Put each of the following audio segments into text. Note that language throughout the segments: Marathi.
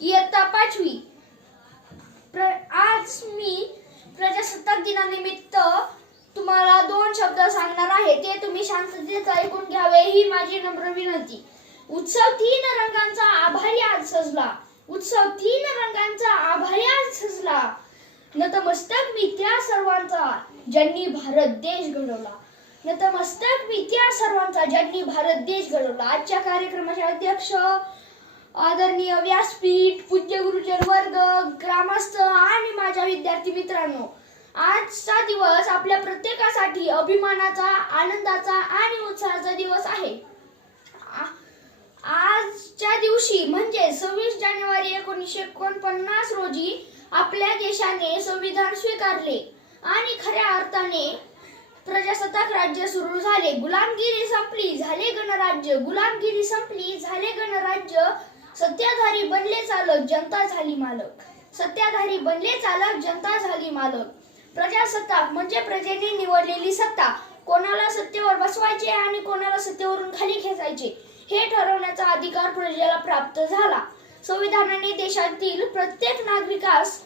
इयत्ता पाचवी. प्र आज मी प्रजासत्ताक दिनानिमित्त तुम्हाला दोन शब्द सांगणार आहे. ते तुम्ही शांततेत ऐकून घ्यावे ही माझी नम्र विनंती. उत्सव तीन रंगांचा आभारी आज सजला. उत्सव तीन रंगांचा आभारी आज सजला. नतमस्तक मी त्या सर्वांचा ज्यांनी भारत देश घडवला. नतमस्तक मी त्या सर्वांचा ज्यांनी भारत देश घडवला. आजच्या कार्यक्रमाचे अध्यक्ष आदरणीय व्यासपीठ पूज्य गुरुजन वर्ग ग्रामस्थ आणि माझ्या विद्यार्थी मित्रांनो आजचा दिवस आपल्या प्रत्येकासाठी अभिमानाचा आनंदाचा आणि उत्साहाचा दिवस आहे. आ- आजच्या दिवशी म्हणजे सव्वीस जानेवारी एकोणीसशे एकोणपन्नास रोजी आपल्या देशाने संविधान स्वीकारले. आणि खऱ्या अर्थाने प्रजासत्ताक राज्य सुरू झाले. गुलामगिरी संपली झाले गणराज्य. गुलामगिरी संपली झाले गणराज्य. सत्याधारी बनले चालक जनता झाली मालक. सत्याधारी बनले चालक जनता झाली मालक. प्रजासत्ताक म्हणजे प्रजेने निवडलेली सत्ता. कोणाला सत्तेवर बसवायचे आणि कोणाला सत्तेवरून खाली खेचायचे हे ठरवण्याचा अधिकार प्रजेला प्राप्त झाला. संविधानाने देशातील प्रत्येक नागरिकास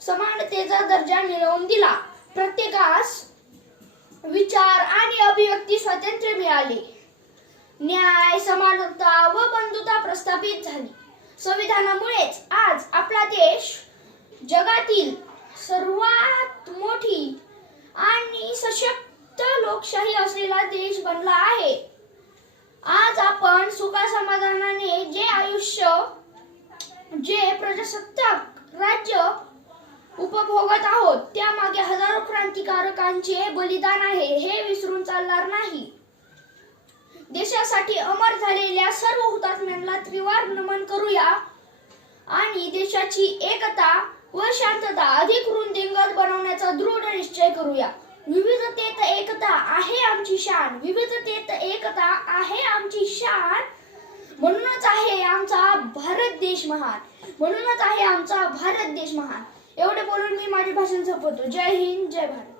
समानतेचा दर्जा मिळवून दिला. प्रत्येकास विचार आणि अभिव्यक्ती स्वातंत्र्य मिळाले. न्याय समानता व बंधुता प्रस्थापित झाली. संविधानामुळेच आज आपला देश जगातील सर्वात मोठी आणि सशक्त लोकशाही असलेला देश बनला आहे. आज आपण सुखा समाधानाने जे आयुष्य जे प्रजासत्ताक राज्य उपभोगत आहोत. त्यामागे हजारो क्रांतिकारकांचे बलिदान आहे हे विसरून चालणार नाही. देशासाठी अमर झालेल्या सर्व हुतात्म्यांना त्रिवार नमन करूया. आणि देशाची एकता व शांतता अधिक रुंदिंगत बनवण्याचा दृढ निश्चय करूया. विविधतेत एकता आहे आमची शान. विविधतेत एकता आहे आमची शान. म्हणूनच आहे आमचा भारत देश महान. म्हणूनच आहे आमचा भारत देश महान. एवढे बोलून मी माझे भाषण संपवतो. जय हिंद जय भारत.